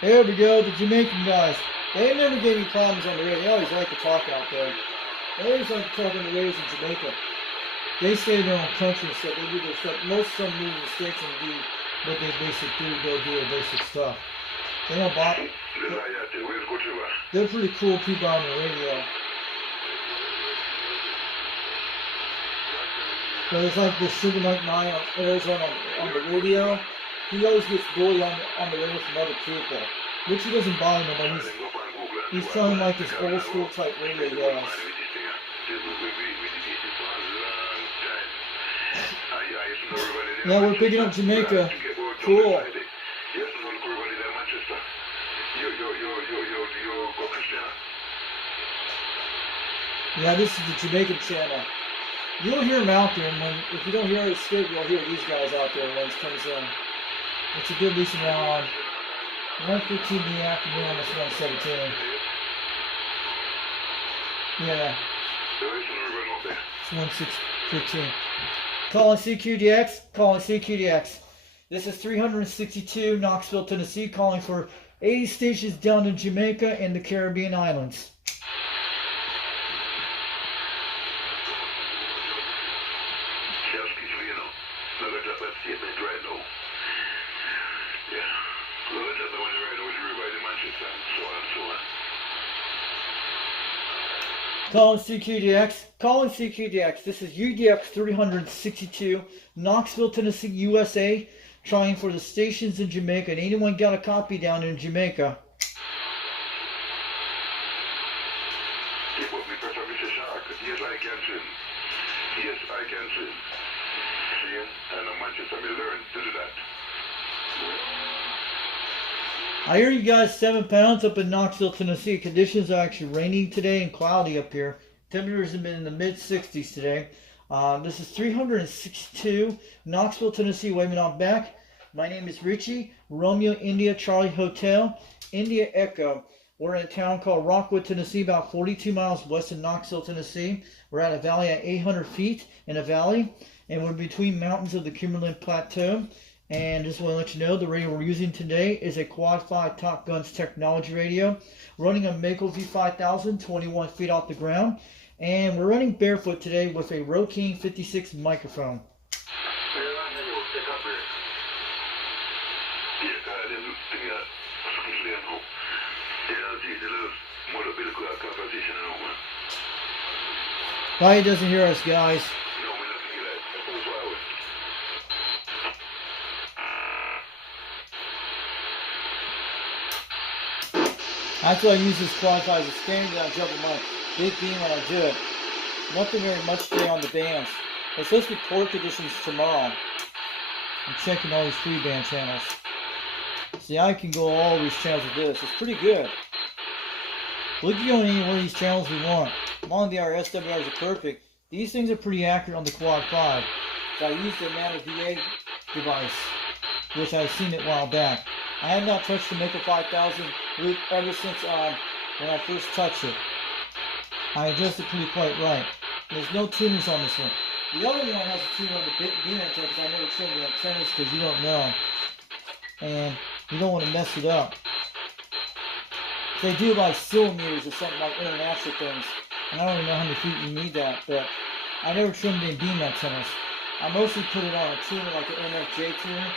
There we go, the Jamaican guys. They never gave me problems on the radio. They always like to talk out there. They always like to talk on the radios in Jamaica. They stay in their own country and stuff. They do their stuff. Most of them move to the States and do what they basically go do their basic stuff. They don't bother. They're pretty cool people on the radio. But it's like this Sugar Mike 9 on Arizona on the radio. He always gets bullied on the radio from other people. Which he doesn't bother him, but he's trying like this old school type radio yells. Yeah, we're picking up Jamaica. Cool. Yeah, this is the Jamaican channel. You'll hear them out there, and if you don't hear it escape, you'll hear these guys out there when it comes in. It's a good listen around 1:15 in the afternoon, almost 1:17. Yeah. It's 1:15. Calling CQDX, calling CQDX. This is 362 Knoxville, Tennessee, calling for 80 stations down in Jamaica and the Caribbean islands. Calling CQDX, calling CQDX. This is UDX 362, Knoxville, Tennessee, USA, trying for the stations in Jamaica. And anyone got a copy down in Jamaica? Yes, I can sing. Yes, I can sing. See, and I'm Manchester, I learned to do that. I hear you guys 7 pounds up in Knoxville, Tennessee. Conditions are actually rainy today and cloudy up here. Temperatures have been in the mid-60s today. This is 362 Knoxville, Tennessee. Waving on back. My name is Richie. Romeo India Charlie Hotel India Echo. We're in a town called Rockwood, Tennessee, about 42 miles west of Knoxville, Tennessee. We're at a valley at 800 feet in a valley, and we're between mountains of the Cumberland Plateau. And just want to let you know, the radio we're using today is a Quad 5 Top Guns technology radio, running a Mako V5000, 21 feet off the ground. And we're running barefoot today with a Rocane 56 microphone. Why he doesn't hear us, guys? That's why I use this Quad 5 as a standard. I jump on my big beam when I do it. Nothing very much today on the bands. It's supposed to be port conditions tomorrow. I'm checking all these free band channels. See, I can go all these channels with this. It's pretty good. We can go on any one of these channels we want. Long the SWRs are perfect. These things are pretty accurate on the Quad 5. So I use the Nano VA device, which I've seen it a while back. I have not touched the Mako 5000 loop ever since when I first touched it. I adjusted pretty quite right. There's no tuners on this one. The other one has a tuner on the beam antenna because I never trimmed the antennas because you don't know. And you don't want to mess it up. They do like centimeters or something like international things. And I don't even know how many feet you need that, but I never trimmed any beam antennas. I mostly put it on a tuner like an MFJ tuner,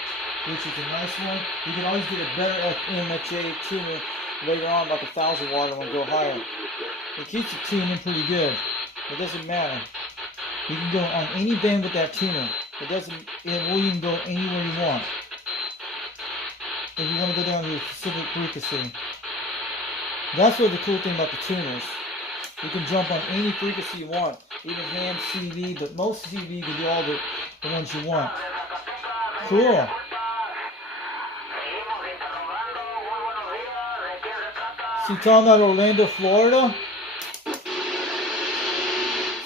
which is a nice one. You can always get a better MFJ tuner later on, like a 1,000 watt and go higher. It keeps the tuning pretty good. It doesn't matter. You can go on any band with that tuner. It will even go anywhere you want. If you want to go down to a specific frequency. That's what the cool thing about the tuners. You can jump on any frequency you want. Even ham, CV, but most CV you can do all the ones you want. Cool. So you talking about Orlando, Florida?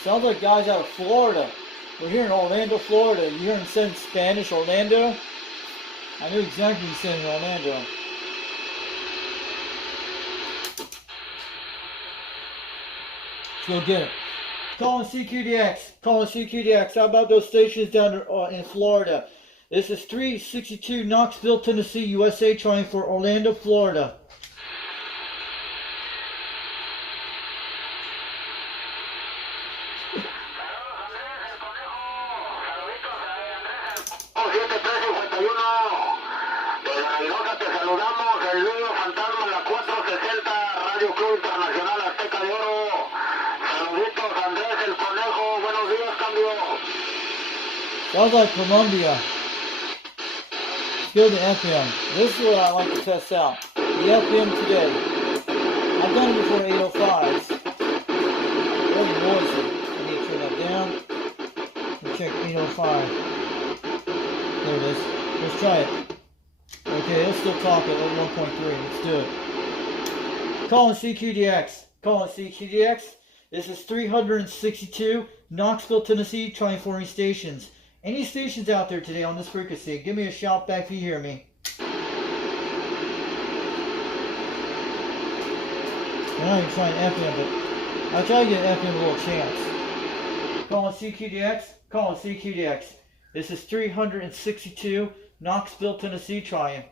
Sounds like guys out of Florida. We're here in Orlando, Florida. You hear him saying Spanish, Orlando? I knew exactly what he said in Orlando. Let's go get it. Calling CQDX. Calling CQDX. How about those stations down in Florida? This is 362 Knoxville, Tennessee, USA, trying for Orlando, Florida. Te saludamos, el niño fantasma, la 460, Radio Club Internacional Azteca de Oro. Saluditos, Andrés el Conejo, buenos días, cambio. Sounds like Colombia. Let's go to FM. This is what I like to test out. The FM today. I've done it before 805s. Really noisy. I need to turn that down. Let's check 805. There it is. Let's try it. Okay, let's still talk at 1.3. Let's do it. Calling CQDX. Calling CQDX. This is 362 Knoxville, Tennessee, trying for any stations. Any stations out there today on this frequency, give me a shout back if you hear me. I'm not even trying FM, but I'll try to get FM a little chance. Calling CQDX. Calling CQDX. This is 362 Knoxville, Tennessee, trying.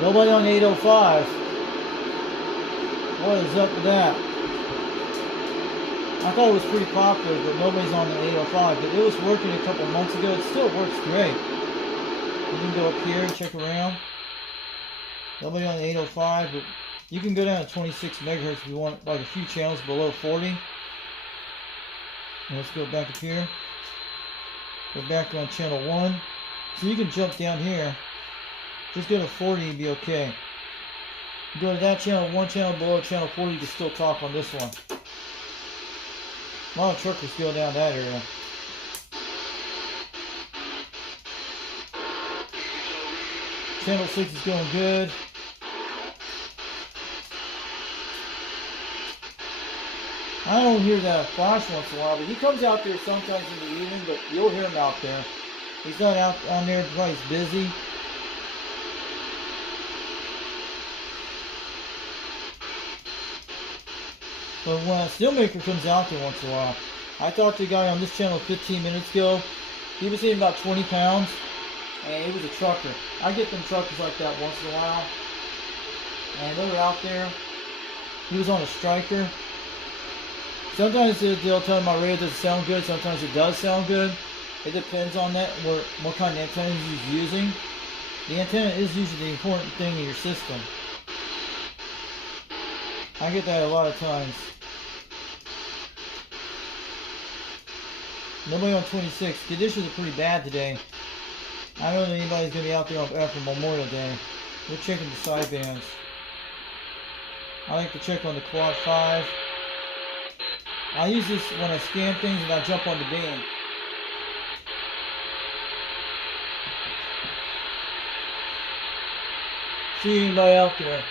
Nobody on 805. What is up with that? I thought it was pretty popular, but nobody's on the 805. But it was working a couple months ago. It still works great. You can go up here and check around. Nobody on the 805, but you can go down to 26 megahertz if you want, like a few channels below 40. Let's go back up here. Go back on channel 1. So you can jump down here. Just go to 40 and be okay. Go to that channel, 1 channel below channel 40, you can still talk on this one. A lot of truckers go down that area. Channel 6 is going good. I don't hear that flash once in a while, but he comes out there sometimes in the evening, but you'll hear him out there. He's not out on there because he's busy. But when a steelmaker comes out there once in a while, I talked to a guy on this channel 15 minutes ago. He was eating about 20 pounds, and he was a trucker. I get them truckers like that once in a while, and they were out there. He was on a striker. Sometimes they'll tell me my radio doesn't sound good. Sometimes it does sound good. It depends on that, what kind of antenna he's using. The antenna is usually the important thing in your system. I get that a lot of times. Nobody on 26. Conditions are pretty bad today. I don't know if anybody's going to be out there after Memorial Day. We're checking the sidebands. I like to check on the quad 5. I use this when I scan things and I jump on the band. See anybody out there?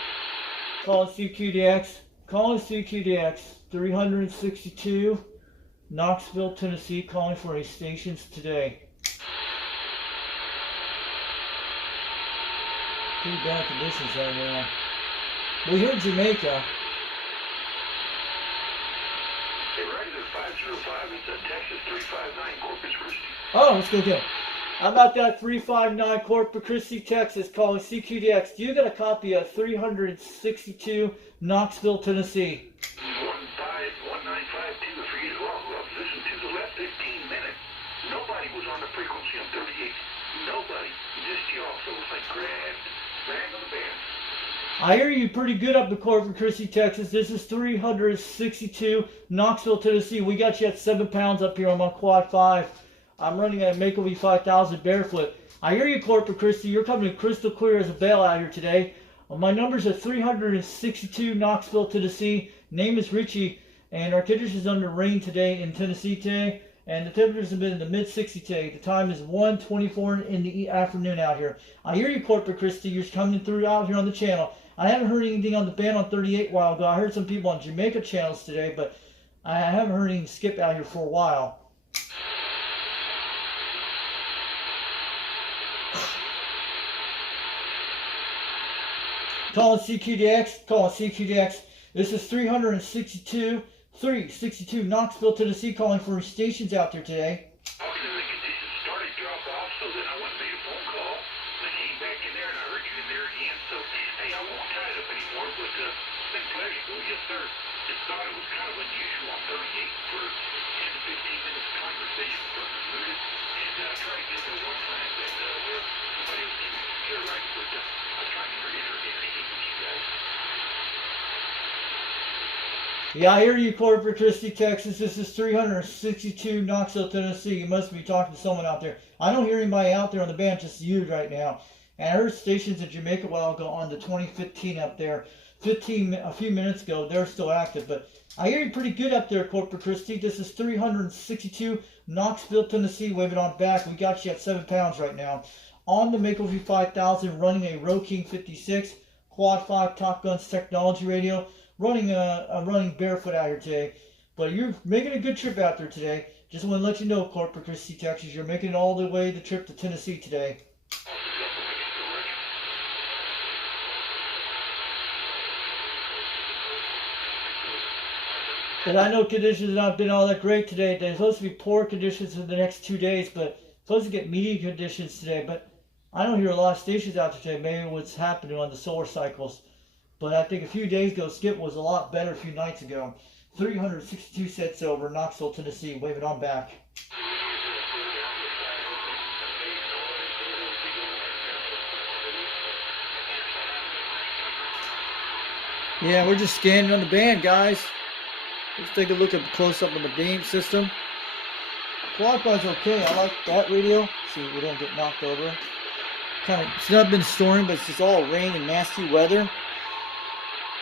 Calling CQDX. Calling CQDX. 362 Knoxville, Tennessee. Calling for any stations today. Pretty bad conditions right now. We're here in Jamaica. Hey, Riser 505, it's a Texas 359 Corpus Christi. Oh, let's go get it. I'm at that 359 Corpus Christi, Texas, calling CQDX. Do you got a copy of 362 Knoxville, Tennessee? 1952, for you to listen to the last 15 minutes. Nobody was on the frequency on 38. Nobody. Just y'all. So it's like grand on the band. I hear you pretty good up in Corpus Christi, Texas. This is 362 Knoxville, Tennessee. We got you at 7 pounds up here on my quad 5. I'm running a Mako V5000 barefoot. I hear you, Corpus Christi. You're coming crystal clear as a bell out here today. My numbers are 362 Knoxville, Tennessee. Name is Richie, and our temperature is under rain today in Tennessee today, and the temperatures have been in the mid-60s today. The time is 1:24 in the afternoon out here. I hear you, Corpus Christi. You're coming through out here on the channel. I haven't heard anything on the band on 38 a while ago. I heard some people on Jamaica channels today, but I haven't heard anything skip out here for a while. Calling CQDX. Calling CQDX. This is 362 362 Knoxville, Tennessee, calling for stations out there today. Started drop off, so then I went and made a phone call. Then came back in there and I heard you in there again. So, hey, I won't tie it up anymore, but it's been pleasurable, yes, sir. Just thought it was kind of unusual on 38 for 10 to 15 minutes conversation for the food. And try to get to one time that where somebody was giving me your rights, but I was trying to communicate with you guys. Yeah, I hear you, Corporate Christie, Texas. This is 362 Knoxville, Tennessee. You must be talking to someone out there. I don't hear anybody out there on the band, just you right now. And I heard stations in Jamaica a while ago on the 2015 up there. A few minutes ago, they're still active. But I hear you pretty good up there, Corporate Christie. This is 362 Knoxville, Tennessee. Waving on back. We got you at 7 pounds right now. On the Mako V5000, running a Roe King 56, Quad 5 Top Guns technology radio. Running barefoot out here today. But you're making a good trip out there today. Just want to let you know, Corporate Christie, Texas, you're making it all the way the trip to Tennessee today. But I know conditions have not been all that great today. There's supposed to be poor conditions for the next 2 days, but supposed to get medium conditions today. But I don't hear a lot of stations out there today. Maybe what's happening on the solar cycles. But I think a few days ago, Skip was a lot better a few nights ago. 362 sets over, Knoxville, Tennessee. Wave it on back. Yeah, we're just scanning on the band, guys. Let's take a look at close up on the beam system. Quad Five's okay. I like that radio. See, we don't get knocked over. It's not been storming, but it's just all rain and nasty weather.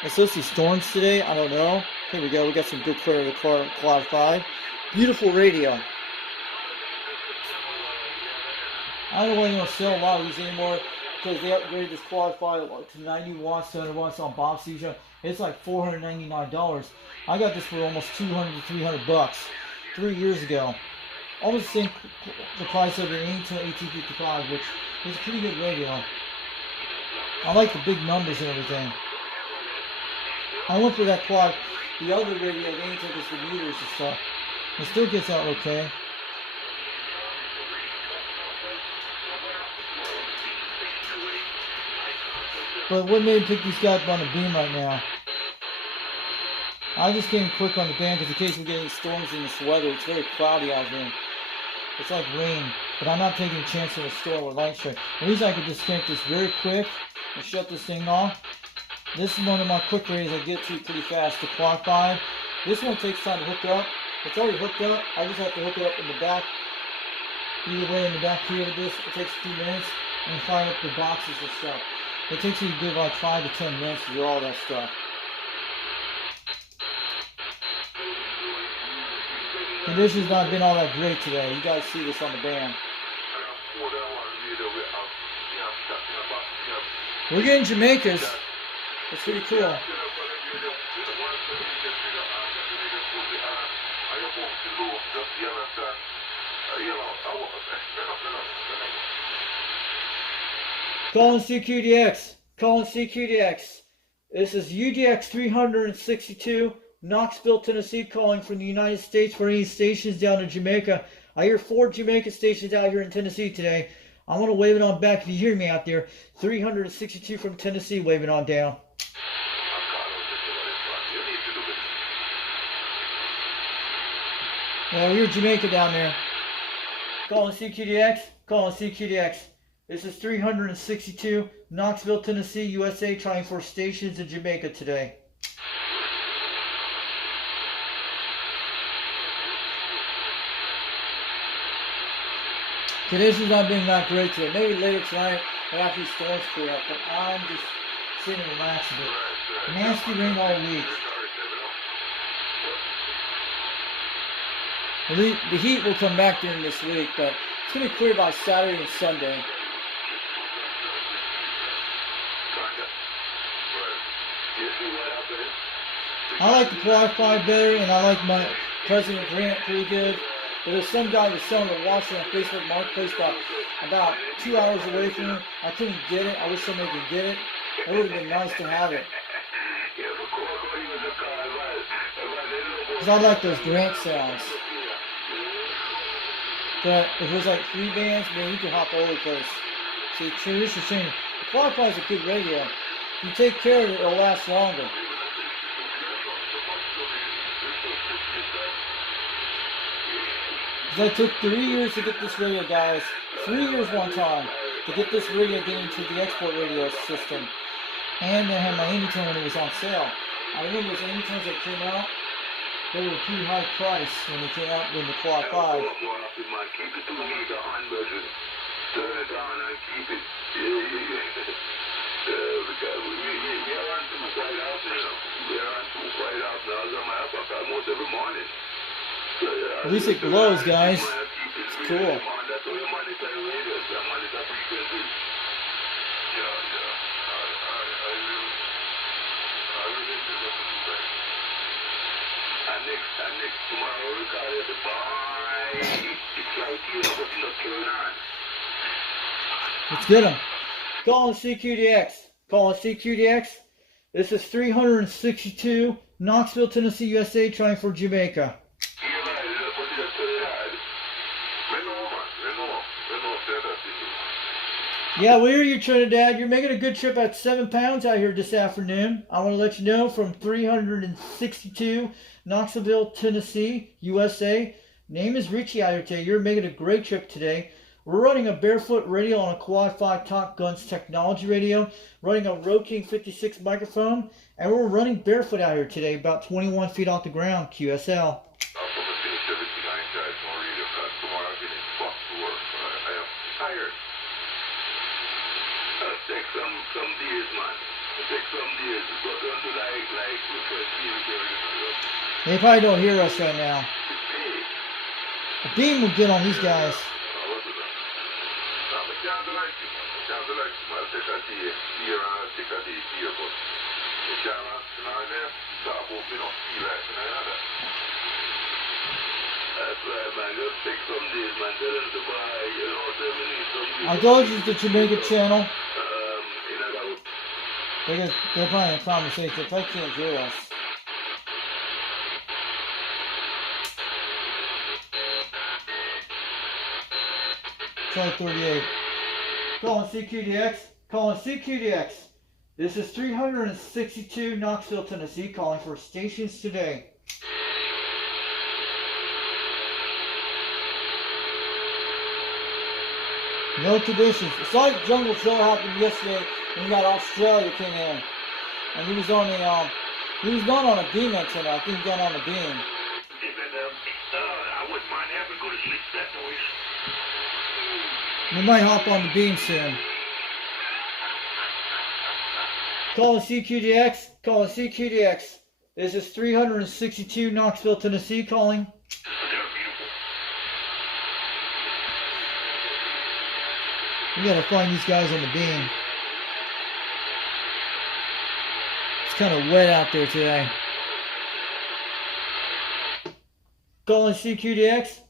It's supposed to be storms today. I don't know. Here we go. We got some good clear of the Quad 5. Beautiful radio. I don't really want to sell a lot of these anymore because they upgraded this Quad 5 to 90 watts, 100 watts on Bob Season. It's like $499. I got this for almost $200 to $300 3 years ago. Almost the same the price of an Intel 1855, which is a pretty good radio. I like the big numbers and everything. I went for that quad, the other radio, they ain't took us the meters and stuff. It still gets out okay. But what made me pick these guys up on the beam right now? I just came quick on the band because in case we get any storms in this weather, it's very cloudy out here. It's like rain, but I'm not taking a chance of a storm or light strike. At least I could disconnect this very quick and shut this thing off. This is one of my quick radios I get to pretty fast, the Quad 5. This one takes time to hook up. It's already hooked up. I just have to hook it up in the back. Either way, in the back here with this, it takes a few minutes and fire up the boxes and stuff. It takes you a good like 5 to 10 minutes to do all that stuff. Conditions not been all that great today. You guys see this on the band. We're getting Jamaicas. It's pretty cool. Calling CQDX. Calling CQDX. This is UDX 362. Knoxville, Tennessee, calling from the United States for any stations down in Jamaica. I hear 4 Jamaica stations out here in Tennessee today. I'm going to wave it on back if you hear me out there. 362 from Tennessee, waving on down. Yeah, you're Jamaica down there. Calling CQDX. Calling CQDX. This is 362, Knoxville, Tennessee, USA, trying for stations in Jamaica today. Conditions not being that great today. Maybe later tonight after these storms clear up, but I'm just sitting and relaxing it. Nasty rain all week. The heat will come back during this week, but it's going to be clear by Saturday and Sunday. I like the Quad 5 better, and I like my President Grant pretty good. But there's some guy that's selling the watch on Facebook Marketplace about 2 hours away from me. I couldn't get it. I wish somebody could get it. It would have been nice to have it. Because I like those Grant sounds. But if it was like 3 bands, man, you could hop all over the place. See, traditional tuning. The Quad-Fi is a good radio. If you take care of it, it'll last longer. Because I took 3 years to get this radio, guys. 3 years one time to get this radio into the export radio system. And I had my Anytone when it was on sale. I remember those Anytones that came out. They were a pretty high price when they came out in the Quad 5. Keep it to me, the on version. Turn it on and keep it. Because we are on to quite out now. We are on to quite out now. As a matter of fact, almost every morning. At least it glows, guys. It's cool. That's why you monitor radios. You monitor frequencies. I really do what you say. And next tomorrow we call it the boy. It's like you know what you know turn on. Let's get them. Calling CQDX. Calling CQDX. This is 362 Knoxville, Tennessee, USA, trying for Jamaica. Yeah, we hear you, Trinidad. You're making a good trip at 7 pounds out here this afternoon. I want to let you know from 362 Knoxville, Tennessee, USA. Name is Richie out here today. You're making a great trip today. We're running a barefoot radio on a Quad 5 Top Guns technology radio, running a Rode King 56 microphone, and we're running barefoot out here today, about 21 feet off the ground, QSL. Some days, man. It takes some days to go down to like They probably don't hear us right now. A beam will get on these guys. I told you it's the Jamaica channel. They're probably in a conversation. If they can't hear us. Try 38. Calling CQDX. Calling CQDX. This is 362 Knoxville, Tennessee, calling for stations today. No conditions. The Sonic Jungle Show happened yesterday when we got Australia came in. And he was on a, he was not on a beam antenna. I think he got on the beam. I wouldn't mind having to go to sleep to that noise. We might hop on the beam soon. Calling CQDX. Calling CQDX. This is 362 Knoxville, Tennessee, calling. We gotta find these guys on the beam. It's kind of wet out there today. Calling CQDX.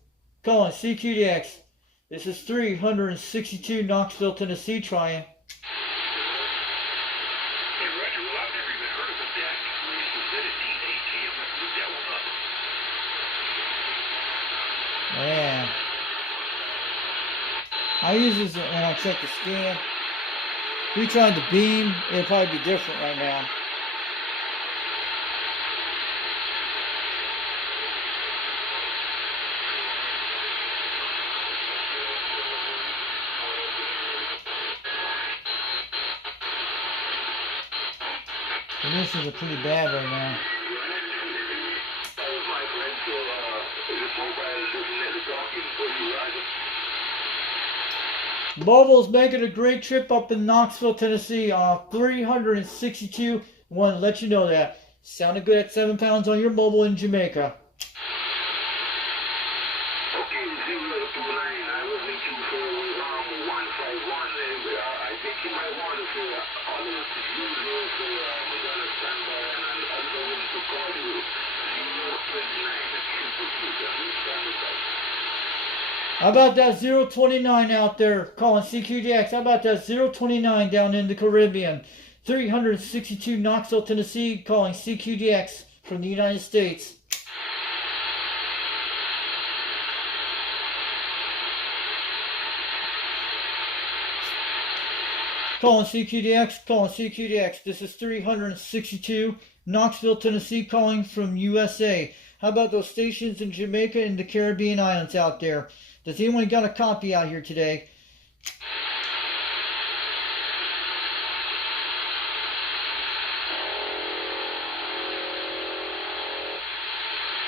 Calling CQDX. This is 362 Knoxville, Tennessee, trying. Yeah. I use this when I check the scan. If we tried the beam, it'd probably be different right now. Conditions are pretty bad right now. Mobile's making a great trip up in Knoxville, Tennessee on 362. Want to let you know that. Sounded good at 7 pounds on your mobile in Jamaica. How about that 029 out there calling CQDX? How about that 029 down in the Caribbean? 362 Knoxville, Tennessee calling CQDX from the United States. Calling CQDX, calling CQDX. This is 362, Knoxville, Tennessee, calling from USA. How about those stations in Jamaica and the Caribbean islands out there? Does anyone got a copy out here today?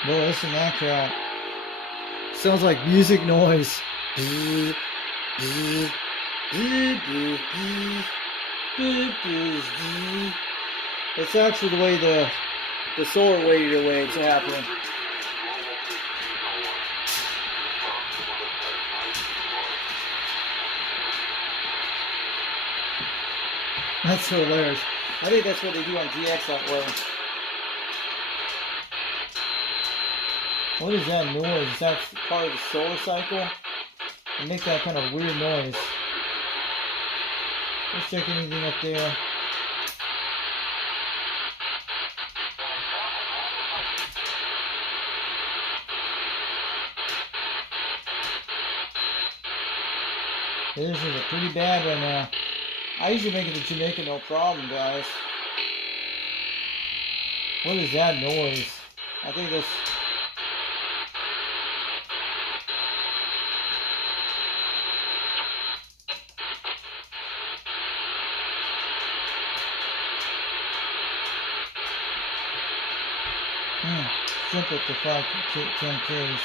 Boy, listen to that crap. Sounds like music noise. It's actually the way the solar waves are happening. That's so hilarious. I think that's what they do on DX that way. What is that noise? Is that part of the solar cycle? It makes that kind of weird noise. Let's check anything up there. This is pretty bad right now. I usually make it to Jamaica no problem, guys. What is that noise? I think that's... Simple to 10 Ks.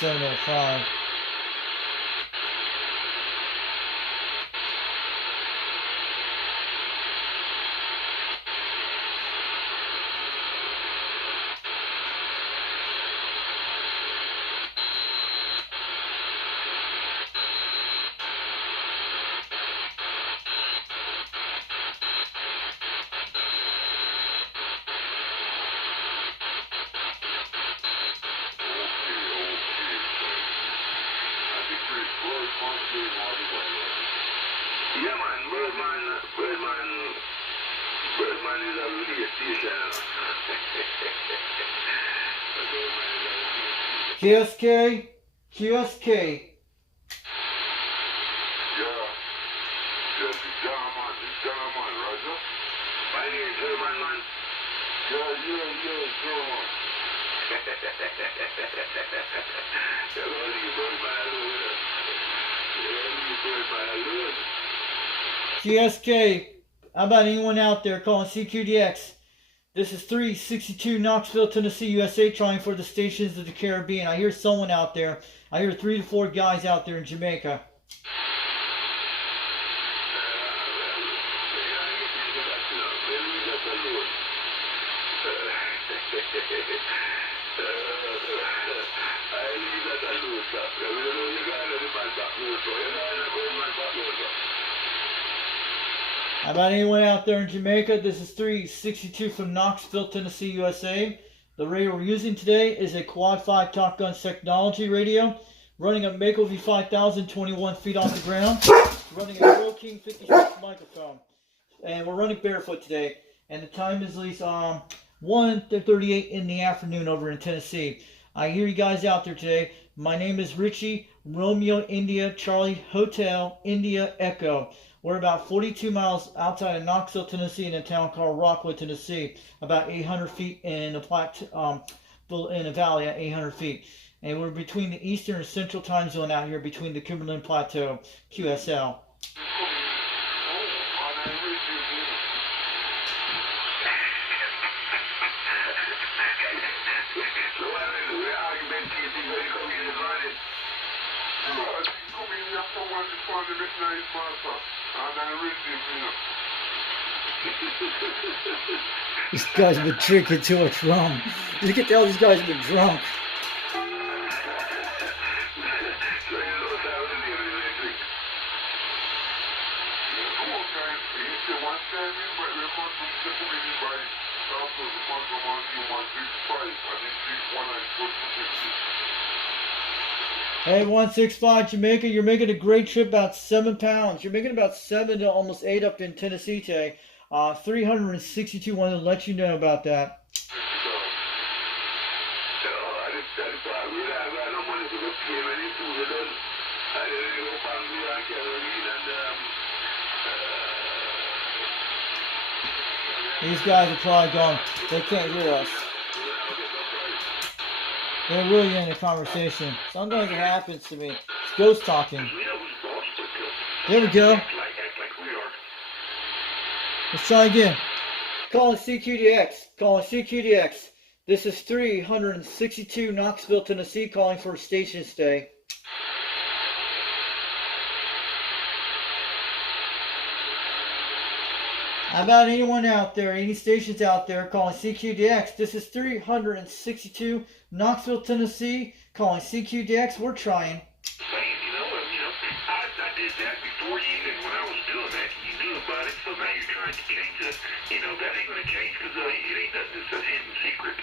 705. Yeah, man, Birdman is a radio station. QSK. Yeah, the German, Roger. My name is German, man. Yeah, German. GSK, how about anyone out there calling CQDX? This is 362 Knoxville, Tennessee, USA, trying for the stations of the Caribbean. I hear someone out there. I hear 3 to 4 guys out there in Jamaica. How about anyone out there in Jamaica? This is 362 from Knoxville, Tennessee, USA. The radio we're using today is a Quad 5 Top Gun technology radio, running a Mako V5000, 21 feet off the ground, running a Pro King 56 microphone. And we're running barefoot today. And the time is at least 1:38 in the afternoon over in Tennessee. I hear you guys out there today. My name is Richie, Romeo, India, Charlie, Hotel, India, Echo. We're about 42 miles outside of Knoxville, Tennessee, in a town called Rockwood, Tennessee. About 800 feet in the valley at 800 feet. And we're between the eastern and central time zone out here between the Cumberland Plateau, QSL. These guys have been drinking too much rum. You can tell these guys have been drunk. Hey, 165 Jamaica, you're making a great trip, about 7 pounds. You're making about 7 to almost 8 up in Tennessee today. 362, wanted to let you know about that. These guys are probably going, they can't hear us. They're really in a conversation. Sometimes it happens to me. It's ghost talking. There we go. Let's try again. Calling CQDX. Calling CQDX. This is 362 Knoxville, Tennessee, calling for a station stay. How about anyone out there, any stations out there calling CQDX? This is 362 Knoxville, Tennessee, calling CQDX. We're trying. I did that before you, and when I was doing that, you knew about it, so now you're trying to change it. That ain't going to change because it ain't nothing that's a hidden secret.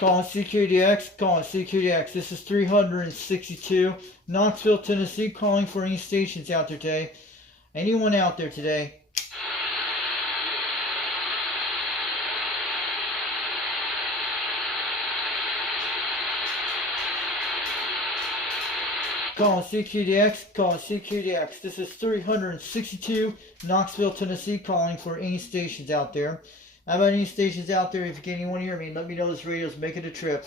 Calling CQDX, calling CQDX. This is 362 Knoxville, Tennessee, calling for any stations out there today. Anyone out there today? Calling CQDX, calling CQDX. This is 362 Knoxville, Tennessee, calling for any stations out there. How about any stations out there? If you can anyone hear me, let me know this radio's making a trip.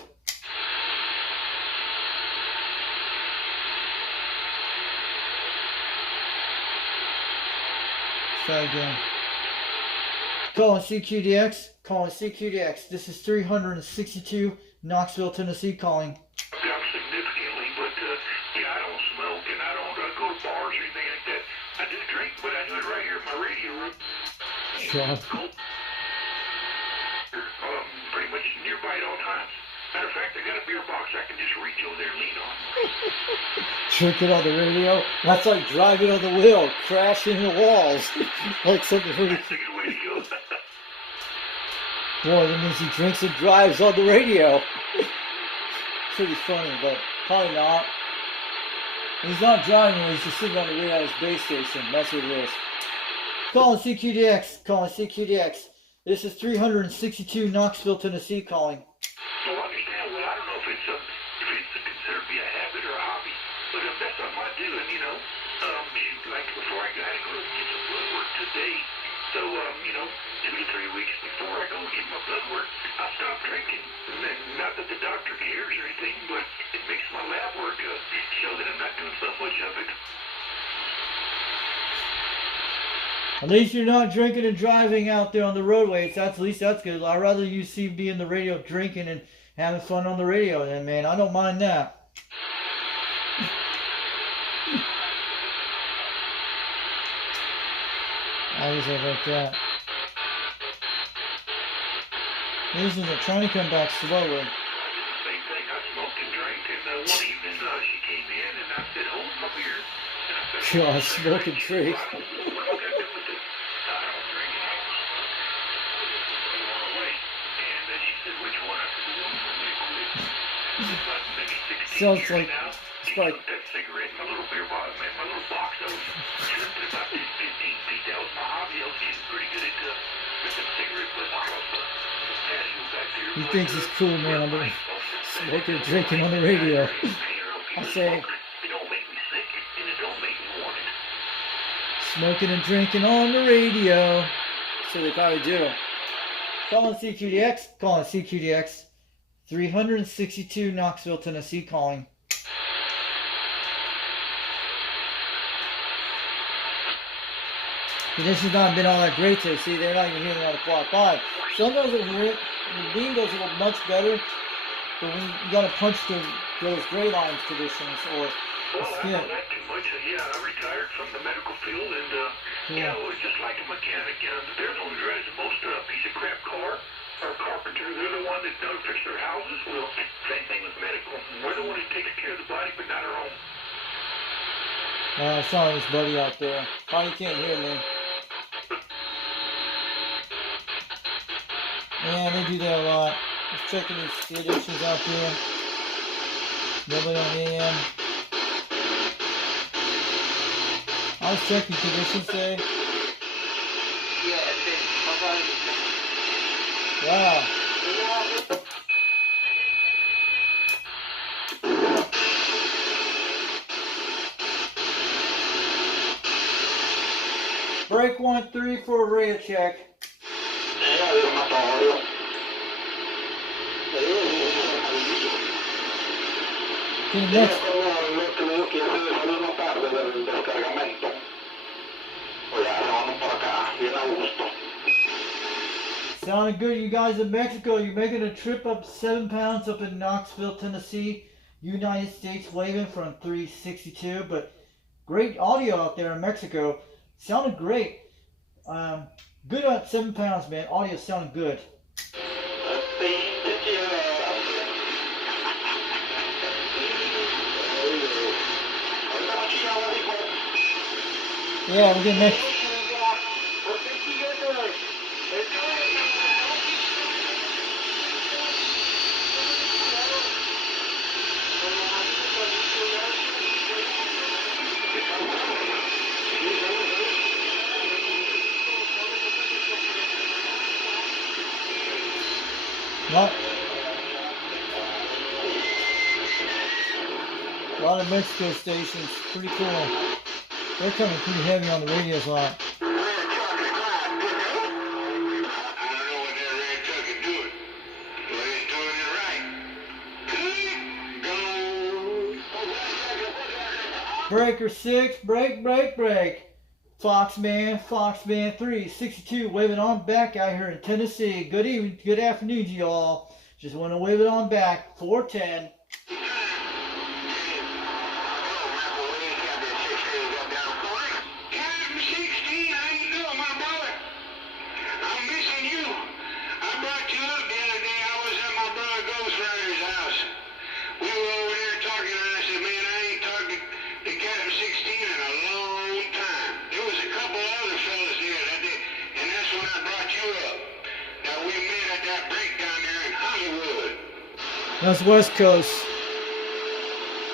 Try again. Calling CQDX, calling CQDX. This is 362 Knoxville, Tennessee, calling. I'm significantly, but I don't smoke and I don't go to bars or anything like that. I do drink, but I do it right here in my radio room. Sure. Pretty much nearby at all times. Matter of fact, I got a beer box I can just reach over there and lean on. Drinking on the radio? That's like driving on the wheel, crashing the walls. Like something really... That's a good way to go. Boy, that means he drinks and drives on the radio. Pretty funny, but probably not. He's not driving, he's just sitting on the radio at his base station. That's what it is. Calling CQDX, calling CQDX. This is 362 Knoxville, Tennessee, calling. So understand, well, I don't know if it's considered to be a habit or a hobby, but that's something I do, and like before I got to go get some blood work today, so 2 to 3 weeks before I go get my blood work, I stop drinking. Not that the doctor cares or anything, but it makes my lab work show that I'm not doing so much of it. At least you're not drinking and driving out there on the roadways. At least that's good. I'd rather you see me in the radio drinking and having fun on the radio. And man, I don't mind that. I just like that. This is trying to come back slowly. I did the same thing. I smoked and drank, and one evening she came in, and I said, "Hold my beer." And I said, God, smoke and drink. What do I got to do with this? I don't drink it. I want to wait. And then she said, "Which one?" I said, "The one from Liquid." It's like maybe 16 Sounds years like now. it's like That cigarette in my little beer bottle, man, my little box. I was shooting about 15 feet. That was my hobby. I was getting pretty good at the cigarette butts across the patio back there. he thinks he's cool, man. I'm smoking and drinking on the radio. I say, It don't make me sick, and it don't make me want it. smoking and drinking on the radio. So they probably do. Calling CQDX, calling CQDX. 362 Knoxville, Tennessee, calling. Conditions not been all that great today. See, they're not even hearing on the clock 5. Sometimes they hear it. The beam goes a little much better. But when you gotta punch through those gray lines conditions or Well, I skin. know that too much. I retired from the medical field, and I was just like a mechanic. They're the one who drives the most piece of crap car, or carpenter. They're the one that don't fix their houses. Well, same thing with medical. We're the one who takes care of the body, but not our own. I saw his buddy out there. Probably can't hear me. Yeah, they do that a lot. Just checking these conditions out there. Nobody on AM. I was checking conditions today. Wow. Break 1-3 for a radio check. Okay, next. Sounding good, you guys in Mexico. You're making a trip up 7 pounds up in Knoxville, Tennessee, United States, waving from 362. But great audio out there in Mexico. Sounded great. Good at 7 pounds, man. Audio sounded good. Yeah, we're getting next. Well, a lot of Mexico stations, pretty cool. They're coming pretty heavy on the radios a lot. Breaker 6, break. Foxman 362, waving on back out here in Tennessee. Good evening, good afternoon to y'all. Just want to wave it on back. 410. That's West Coast.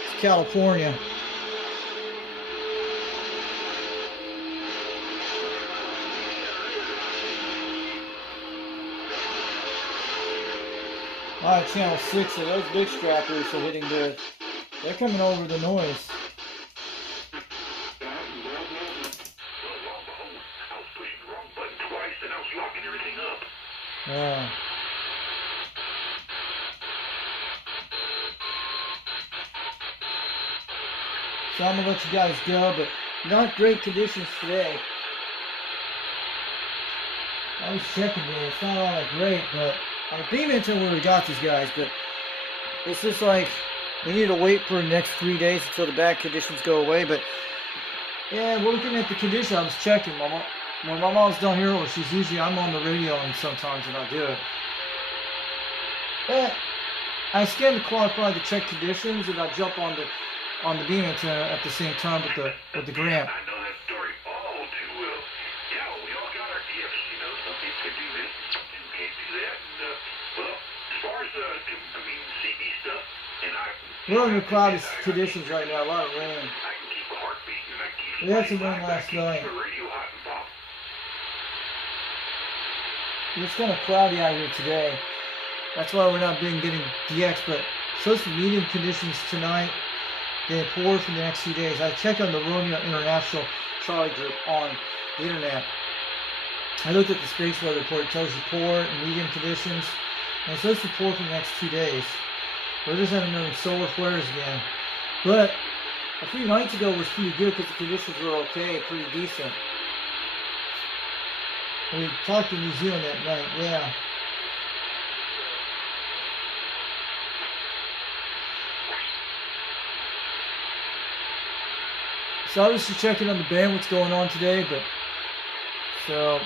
It's California. Alright, channel 6, so those big strappers are hitting good. They're coming over the noise. Yeah. So I'm gonna let you guys go, but not great conditions today. I was checking it, it's not all that great, but I'm being into where we got these guys, but it's just like we need to wait for the next 3 days until the bad conditions go away. But yeah, we're looking at the condition. I was checking. When my mom's down here, or she's usually, I'm on the radio and sometimes when I do it. But I scan the qualify to check conditions, and I jump on the beam antenna at the same time with the gram. I know that story all too well. Yeah, we all got our gifts, you know. Some people can do this, some people can't do that. And, well, as far as, CD stuff, and we're under cloudy conditions right now, a lot of rain. I can keep a heartbeat, and I can keep We had some rain last night. the radio hot and pop. It's kind of cloudy out here today. That's why we're not getting DX, but supposed to be medium conditions tonight. Then poor for the next few days. I checked on the Romeo International Charlie group on the internet. I looked at the space weather report. It tells you poor and medium conditions. And it's supposed to be poor for the next 2 days. We're just having another solar flares again. But a few nights ago was pretty good because the conditions were okay, pretty decent. We talked to New Zealand that night, yeah. So I was just checking on the band what's going on today, but so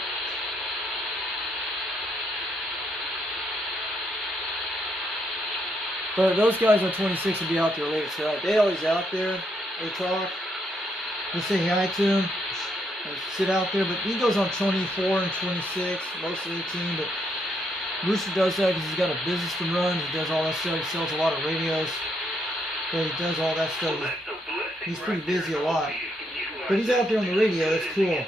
but those guys on 26 will be out there later tonight. They always out there. They talk. We say hi to them. They sit out there, but he goes on 24 and 26, mostly 18. But Rooster does that because he's got a business to run. He does all that stuff. He sells a lot of radios. But he does all that stuff. He's pretty busy a lot. But he's out there on the radio. That's cool.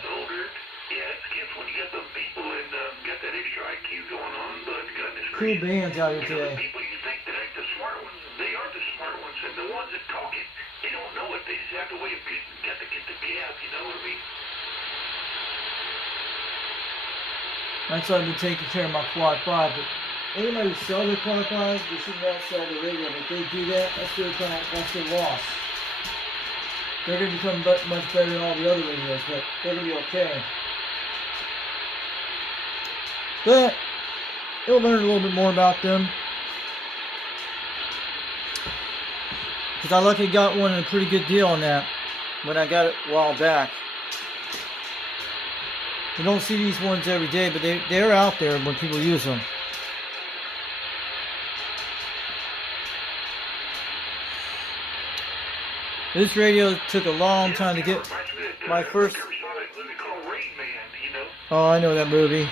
Cool bands out here today. People you think that ain't the smart ones, they are the smart ones. And the ones that talk it, they don't know it. They just have to wait and get the gab, you know what I mean? That's why I've been taking care of my quad 5. But anybody who sells their quad 5s, they should not sell the radio. If they do that, that's their loss. They're going to become much better than all the other radios, but they're going to be okay. But you'll learn a little bit more about them. Because I luckily got one at a pretty good deal on that when I got it a while back. You don't see these ones every day, but they're out there when people use them. This radio took a long time to get my first... Oh, I know that movie.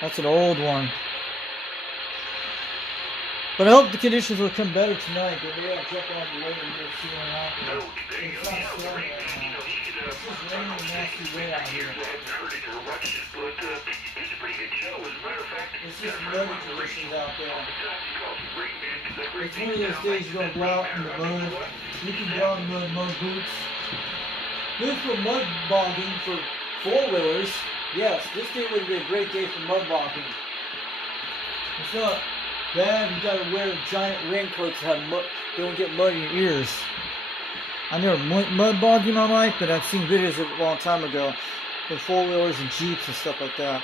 That's an old one. But I hope the conditions will come better tonight. But maybe I'll jump on the road and see what happens. It's not snowing right now. It's just raining nasty rain out here. It's just muddy conditions out there. It's one of those days you're going to go out in the mud. You can go out in the mud boots. Good for mud bogging for four-wheelers. Yes, this day would be a great day for mud bogging. It's not bad. You gotta wear giant raincoats to have don't get mud in your ears. I never mud bogged in my life, but I've seen videos a long time ago with four-wheelers and Jeeps and stuff like that.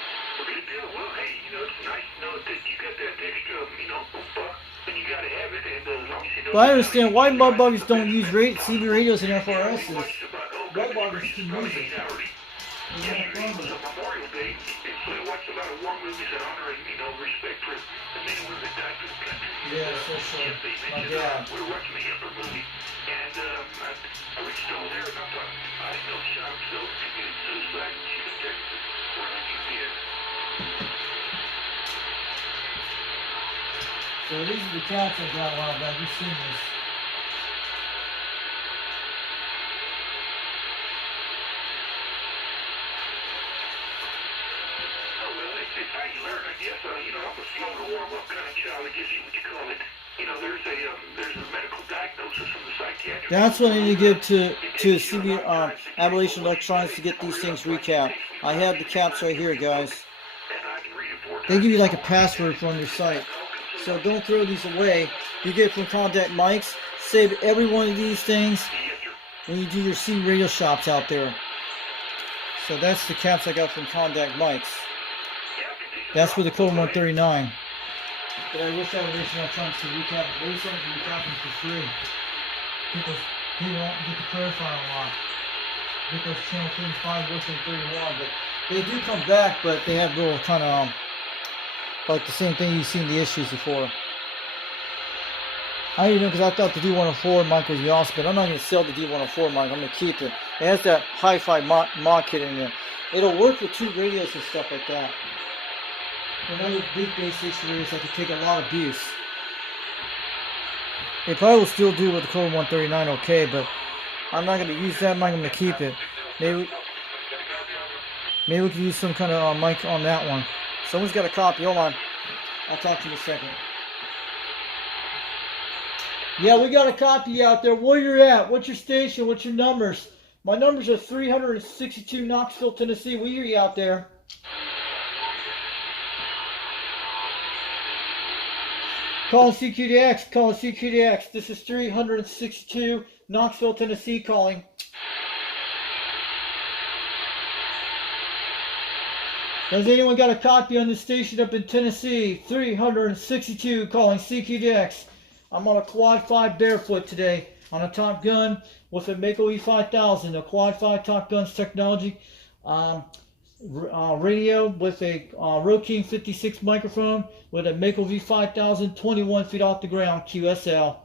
But I understand why mud boggers don't use CB radios and FRSs. Mud boggers can use it. Memorial Day, and so I watched a lot of war movies in honor and, respect for the men and women that died for the country. Yeah, so sure. My dad. We were watching the Emperor movie, and I reached over there and I thought, I didn't know she shot himself, committed suicide, and she was Texas. Where did you get? So these are the cats I got a while back. You've seen this. I'm a slow to warm up kind of child, I guess you would call it. There's a medical diagnosis from the psychiatrist. That's what I need to give to CB Appalachian Electronics to get these things recapped. I have the caps right here, guys. They give you like a password from your site. So don't throw these away. You get it from Contact Mics. Save every one of these things when you do your CB radio shops out there. So that's the caps I got from Contact Mics. That's for the code 139. But I wish I would have trying to recap it. Maybe something to recap them for free. People don't get to clarify a lot. Get those channel 35 working 31. But they do come back, but they have little kind of like the same thing you've seen the issues before. I don't even know, because I thought the D104 mic was awesome, but I'm not going to sell the D104 mic. I'm going to keep it. It has that hi-fi mod kit in there. It'll work with 2 radios and stuff like that. Another big base station radios that could take a lot of abuse. It probably will still do with the code 139 okay, but I'm not going to use that mic. I'm going to keep it. Maybe we can use some kind of mic on that one. Someone's got a copy. Hold on. I'll talk to you in a second. Yeah, we got a copy out there. Where you're at? What's your station? What's your numbers? My numbers are 362 Knoxville, Tennessee. We hear you out there. Calling CQDX. Calling CQDX. This is 362 Knoxville, Tennessee calling. Has anyone got a copy on this station up in Tennessee? 362 calling CQDX. I'm on a Quad 5 barefoot today on a Top Gun with a Mako E5000, a Quad 5 Top Gun's technology radio with a Rode King 56 microphone with a Mako V5000 21 feet off the ground QSL.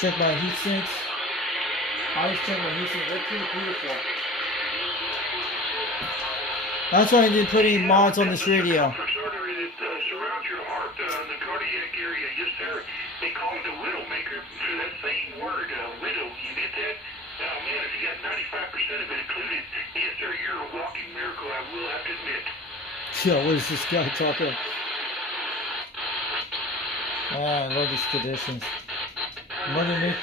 Check my heat sinks. I always check my heat sinks. They're pretty beautiful. That's why I didn't put any mods on this radio. Surround your heart, the cardiac area. Yes, sir. They call it the widowmaker for that same word, widow. You get that? Oh, man, if you got 95% of it included, yes, sir, you're a walking miracle, I will have to admit. Yeah, what is this guy talking? I love these conditions. Money me.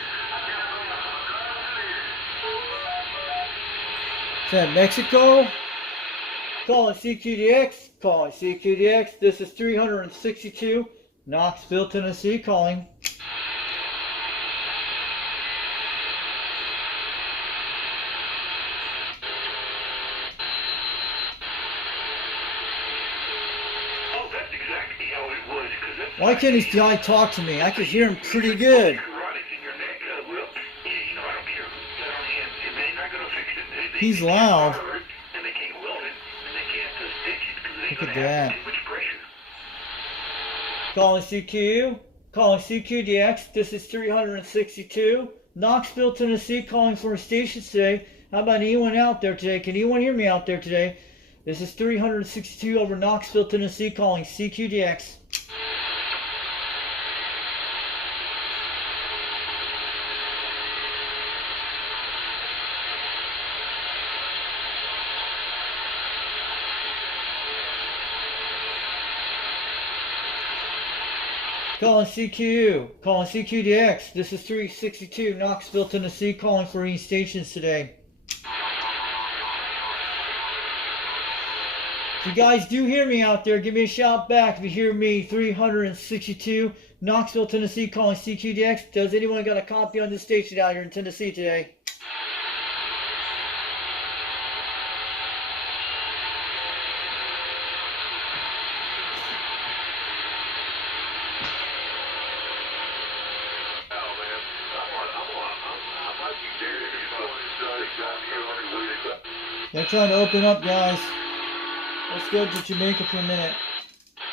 Is that Mexico? Calling CQDX. Calling CQDX. This is 362 Knoxville, Tennessee. Calling. Oh, that's exactly how it was. Why can't this guy talk to me? I could hear him pretty good. He's loud. Look at that. Calling CQ. Calling CQDX. This is 362 Knoxville, Tennessee. Calling for stations today. How about anyone out there today? Can anyone hear me out there today? This is 362 over Knoxville, Tennessee. Calling CQDX. Calling CQ. Calling CQDX. This is 362 Knoxville, Tennessee. Calling for any stations today. If you guys do hear me out there, give me a shout back if you hear me. 362 Knoxville, Tennessee. Calling CQDX. Does anyone got a copy on this station out here in Tennessee today? They're trying to open up, guys. Let's go to Jamaica for a minute.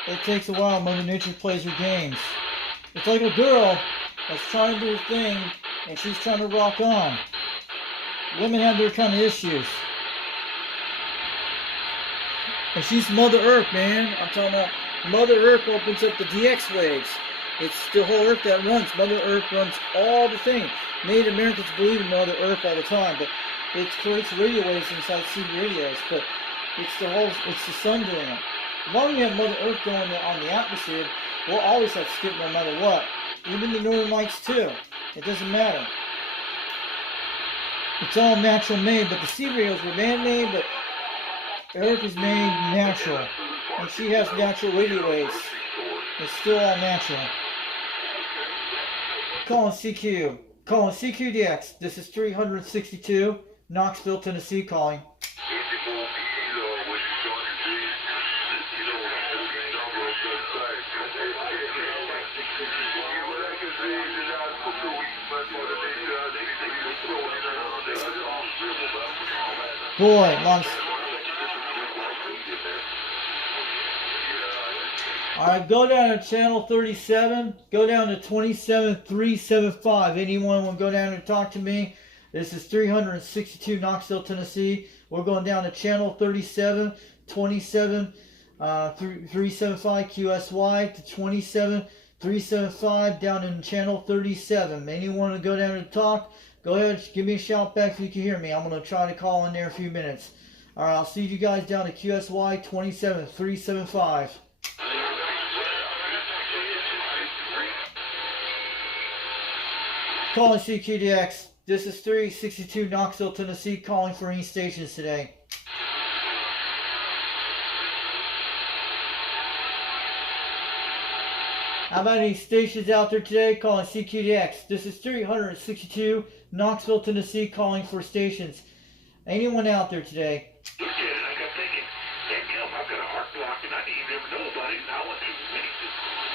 It takes a while. Mother Nature plays her games. It's like a girl that's trying to do her thing, and she's trying to rock on. Women have their kind of issues. And she's Mother Earth, man. I'm talking about Mother Earth opens up the DX waves. It's the whole Earth that runs. Mother Earth runs all the things. Native Americans believe in Mother Earth all the time, but it creates radio waves inside CB radios. But it's the sun doing it. As long as you have Mother Earth going on the atmosphere, we'll always have skip no matter what. Even the Northern Lights too. It doesn't matter. It's all natural made, but the sea radios were man-made, but Earth is made natural. And she has natural radio waves. It's still all natural. Calling CQ. Calling CQDX. This is 362 Knoxville, Tennessee. Calling. Boy, long. Alright, go down to channel 37. Go down to 27375. Anyone want to go down and talk to me? This is 362 Knoxville, Tennessee. We're going down to channel 37, 375 QSY to 27375 down in channel 37. Anyone want to go down and talk? Go ahead, give me a shout back if you can hear me. I'm going to try to call in there in a few minutes. Alright, I'll see you guys down at QSY 27375. Calling CQDX. This is 362 Knoxville, Tennessee. Calling for any stations today. How about any stations out there today? Calling CQDX. This is 362 Knoxville, Tennessee. Calling for stations. Anyone out there today? Look at it, I got thinking, damn, I've got a heart block and I didn't even ever know about it. And I went to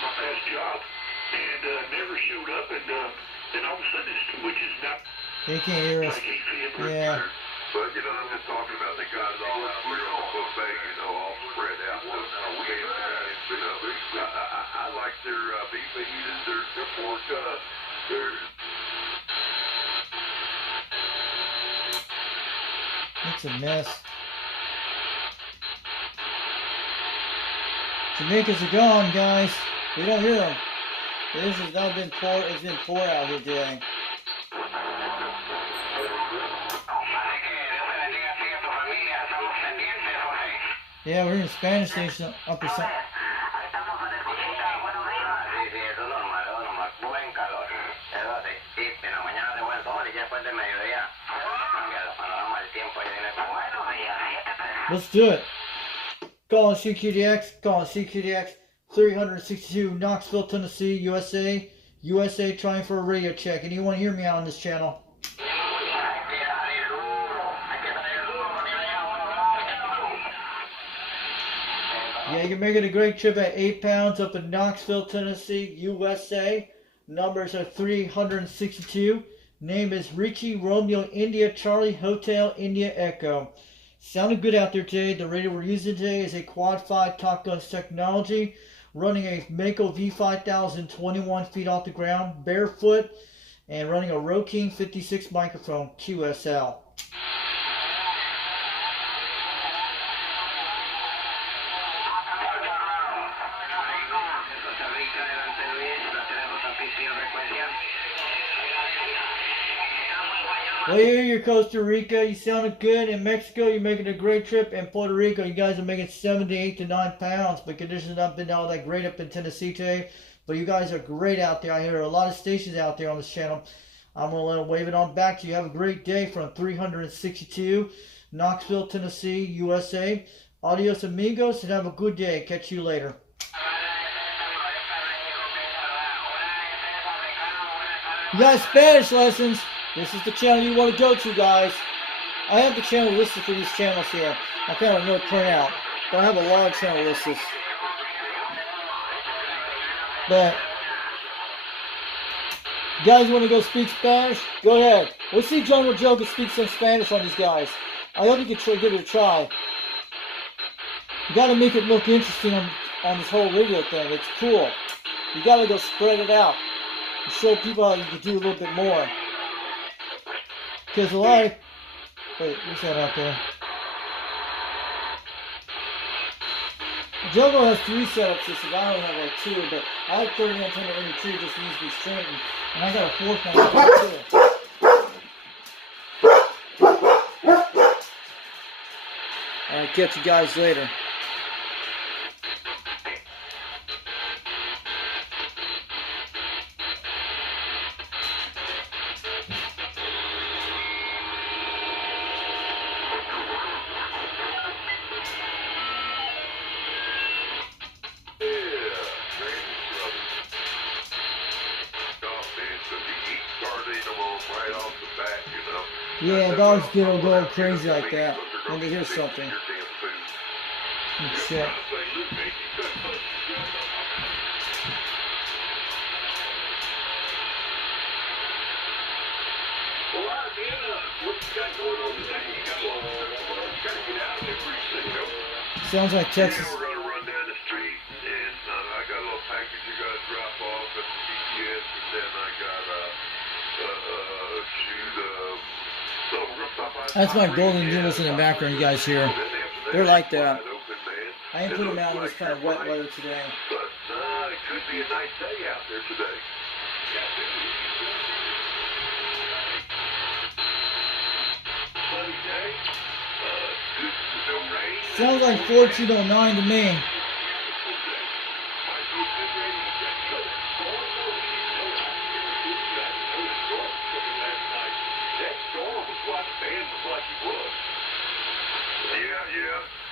my past job and never showed up. And then all of a sudden this switch is not. They can't hear us. Yeah. But, you know, I'm just talking about they got it all out there on the buffet, you know, all spread out. So, you know, I like their beef eaters, their pork, their... It's a mess. Jamaicans are gone, guys. We don't hear them. This has not been poor. It's been poor out here today. Yeah, we're in Spanish station upper side. Let's do it. Calling CQDX, calling CQDX, 362 Knoxville, Tennessee, USA. USA trying for a radio check. Anyone hear me out on this channel? Yeah, you're making a great trip at 8 pounds up in Knoxville, Tennessee, USA. Numbers are 362. Name is Richie Romeo India Charlie Hotel India Echo. Sounded good out there today. The radio we're using today is a Quad 5 Top Guns technology, running a Mako V5000 21 feet off the ground, barefoot, and running a Roking 56 microphone QSL. Well, here you're Costa Rica. You sounded good. In Mexico, you're making a great trip. In Puerto Rico, you guys are making 7 to 8 to 9 pounds. But conditions have not been all that great up in Tennessee today. But you guys are great out there. I hear a lot of stations out there on this channel. I'm going to let them wave it on back to you. Have a great day from 362, Knoxville, Tennessee, USA. Adios, amigos, and have a good day. Catch you later. You guys, Spanish lessons. This is the channel you want to go to, guys. I have the channel listed for these channels here. I kind of no printout, but I have a lot of channel listed. But you guys want to go speak Spanish? Go ahead. We'll see Jungle Joe can speak some Spanish on these guys. I hope you can give it a try. You got to make it look interesting on this whole radio thing. It's cool. You got to go spread it out and show people how you can do a little bit more. Because a lot of... Wait, what's that out there? Jungle has 3 setup systems. I only have like 2, but I have 30 antenna in the tree just needs to be straightened. And I got a 4th one too. I'll catch you guys later. Yeah, dogs get go crazy like that when they hear something. Shit. Sounds like Texas. That's my golden doodles in the background, you guys hear. They're like that. I ain't put them out in this kind of wet weather today. But it could be a nice day out there today. Sunny day. No rain. Sounds like 1409 to me.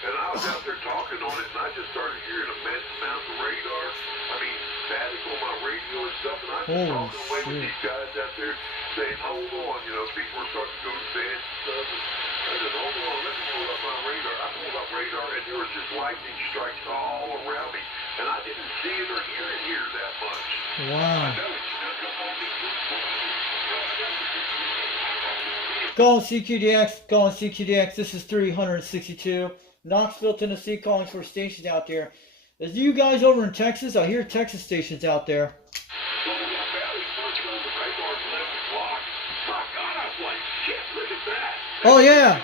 And I was out there talking on it, and I just started hearing immense amounts of radar. I mean, static on my radio and stuff, and I was talking away with these guys out there saying, hold on, you know, people were starting to go to bed and stuff. And I said, hold on, let me pull up my radar. I pulled up radar, and there was just lightning strikes all around me. And I didn't see it or hear it here that much. Wow. Calling CQDX, calling CQDX. This is 362. Knoxville, Tennessee, calling for stations out there. Is you guys over in Texas? I hear Texas stations out there. Oh yeah,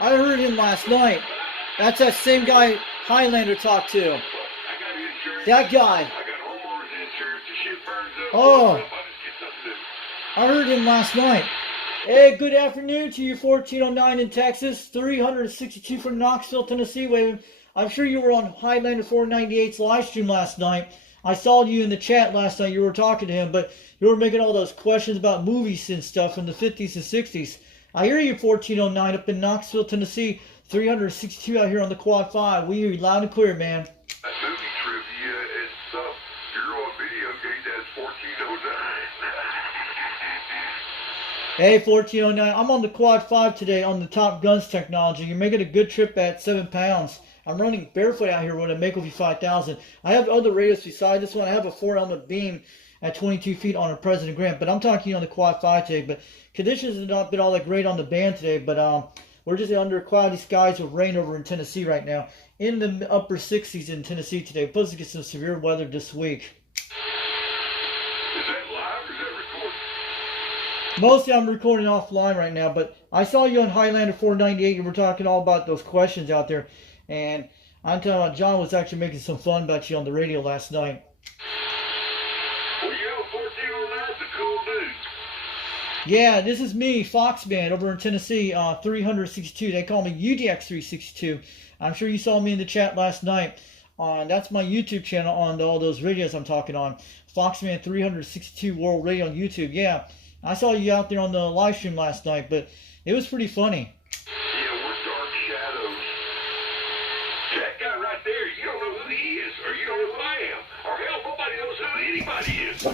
I heard him last night. That's that same guy Highlander talked to. That guy. Oh, I heard him last night. Hey, good afternoon to you, 1409 in Texas, 362 from Knoxville, Tennessee. Waving. I'm sure you were on Highlander 498's live stream last night. I saw you in the chat last night. You were talking to him, but you were making all those questions about movies and stuff from the 50s and 60s. I hear you, 1409, up in Knoxville, Tennessee. 362 out here on the Quad 5. We hear you loud and clear, man. That movie trivia and stuff, you're on video game, that's 1409. Hey, 1409, I'm on the Quad 5 today on the Top Guns technology. You're making a good trip at 7 pounds. I'm running barefoot out here with a Makeover 5000. I have other radios beside this one. I have a 4-element beam at 22 feet on a President Grant, but I'm talking on the Quad 5 today. But conditions have not been all that great on the band today, but we're just under cloudy skies with rain over in Tennessee right now. In the upper 60s in Tennessee today. We're supposed to get some severe weather this week. Is that live or is that recorded? Mostly I'm recording offline right now, but I saw you on Highlander 498. You were talking all about those questions out there. And I'm telling you, John was actually making some fun about you on the radio last night. Well, yo, 1409's a cool dude. Yeah, this is me, Foxman, over in Tennessee, 362. They call me UDX362. I'm sure you saw me in the chat last night. That's my YouTube channel on all those videos I'm talking on. Foxman 362 World Radio on YouTube. Yeah, I saw you out there on the live stream last night, but it was pretty funny. Yeah, we're dark shadows. That guy right there, you don't know who he is, or you don't know who I am, or hell, nobody knows who anybody is.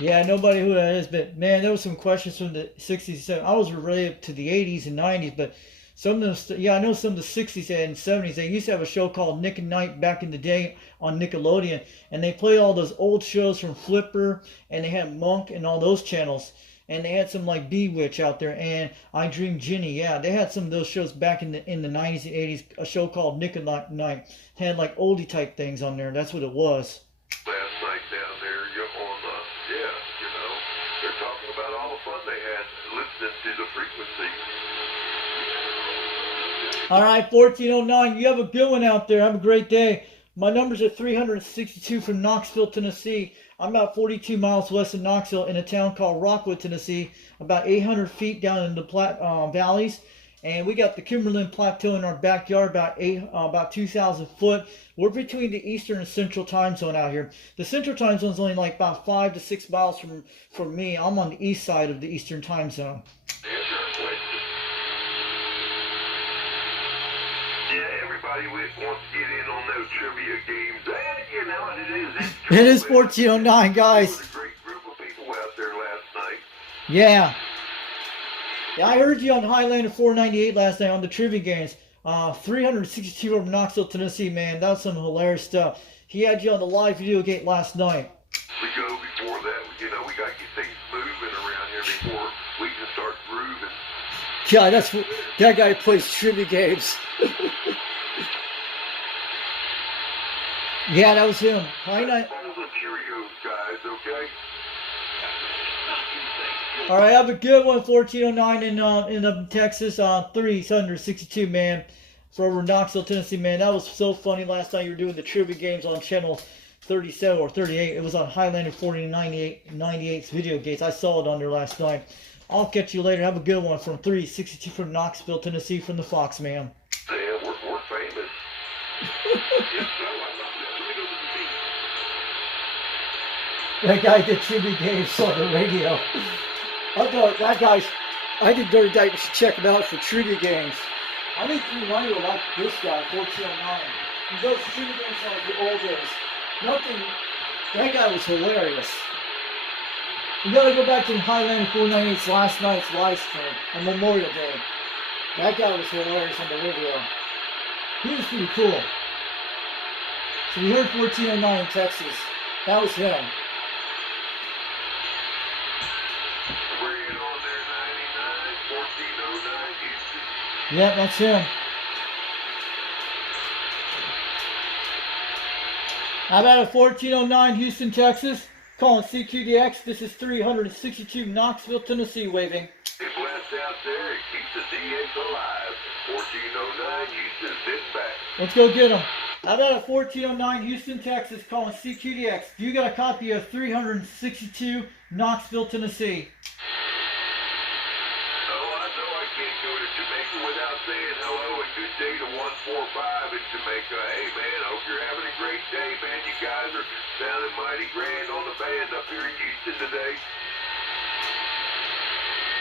Yeah, nobody who that is, but man, there was some questions from the 60s. I was related to the 80s and 90s, but some of them, yeah, I know some of the 60s and 70s. They used to have a show called Nick and Night back in the day on Nickelodeon, and they played all those old shows from Flipper, and they had Monk and all those channels. And they had some like Bewitch out there, and I Dream Ginny. Yeah, they had some of those shows back in the 90s and 80s. A show called Nick and Night had like oldie type things on there. That's what it was. Last night down there, you're on yeah, you know, they're talking about all the fun they had listening to the frequency. All right, 1409, you have a good one out there. Have a great day. My number's at 362 from Knoxville, Tennessee. I'm about 42 miles west of Knoxville in a town called Rockwood, Tennessee, about 800 feet down in the valleys. And we got the Kimberlin Plateau in our backyard, about 2,000 foot. We're between the Eastern and Central time zone out here. The Central time zone is only like about 5 to 6 miles from me. I'm on the east side of the Eastern time zone. Yeah, everybody wants to get in on those trivia games. You know what it is. It is 1409, guys. There was a great group of people out there last night. Yeah. Yeah, I heard you on Highlander 498 last night on the trivia games. 362 over Knoxville, Tennessee, man. That was some hilarious stuff. He had you on the live video gate last night. We go before that, you know, we got to get things moving around here before we can start grooving. Yeah, that guy plays trivia games. Yeah, that was him. All the Cheerios, guys, okay? All right, have a good one, 1409 in Texas, 362, man, for over Knoxville, Tennessee, man. That was so funny last night. You were doing the trivia games on channel 37 or 38. It was on Highlander 98's video gates. I saw it on there last night. I'll catch you later. Have a good one from 362 from Knoxville, Tennessee, from the Fox, man. Yeah, we're famous. That guy did trivia games on the radio. I think Dirty Dice should check him out for trivia games. I think you will like this guy, 1409. He does trivia games like the old days. That guy was hilarious. You gotta go back to Highlander 498's last night's live stream on Memorial Day. That guy was hilarious on the radio. He was pretty cool. So we heard 1409 in Texas. That was him. Yep, that's him. How about a 1409 Houston, Texas? Calling CQDX. This is 362 Knoxville, Tennessee, waving. It's blessed out there. It keeps the DX alive. 1409 Houston, sit back. Let's go get him. How about a 1409 Houston, Texas, calling CQDX? You got a copy of 362 Knoxville, Tennessee. Without saying hello and good day to 145 in Jamaica. Hey, man, hope you're having a great day, man. You guys are sounding mighty grand on the band up here in Houston today.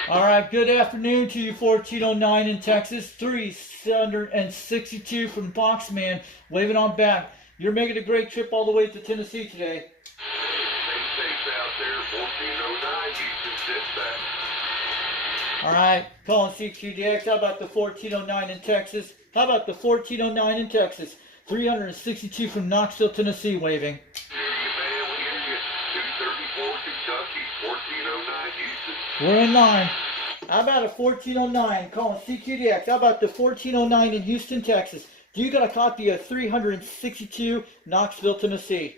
All right, good afternoon to you, 1409 in Texas, 362 from Foxman, waving on back. You're making a great trip all the way to Tennessee today. Stay safe out there, 1409, Houston, dispatch. All right, calling CQDX. How about the 1409 in Texas? How about the 1409 in Texas? 362 from Knoxville, Tennessee, waving. Hear you, man, we hear you. 234 Kentucky, 1409, Houston. We're in line. How about a 1409 calling CQDX? How about the 1409 in Houston, Texas? Do you got a copy of 362 Knoxville, Tennessee?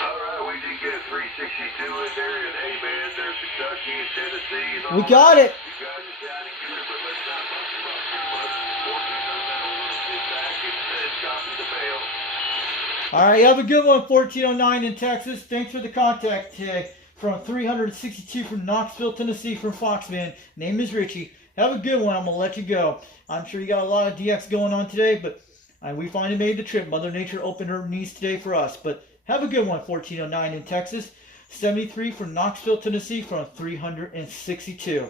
All right, we did get a 362 in there, and hey, man, there's Kentucky and Tennessee and all We got it. You guys are sounding good, but let's not bust them up too much. 1409 will sit back and copy the mail. All right, you have a good one, 1409 in Texas. Thanks for the contact today from 362 from Knoxville, Tennessee, from Foxman. Name is Richie. Have a good one. I'm going to let you go. I'm sure you got a lot of DX going on today, but we finally made the trip. Mother Nature opened her knees today for us. But have a good one, 1409 in Texas. 73 from Knoxville, Tennessee, from 362.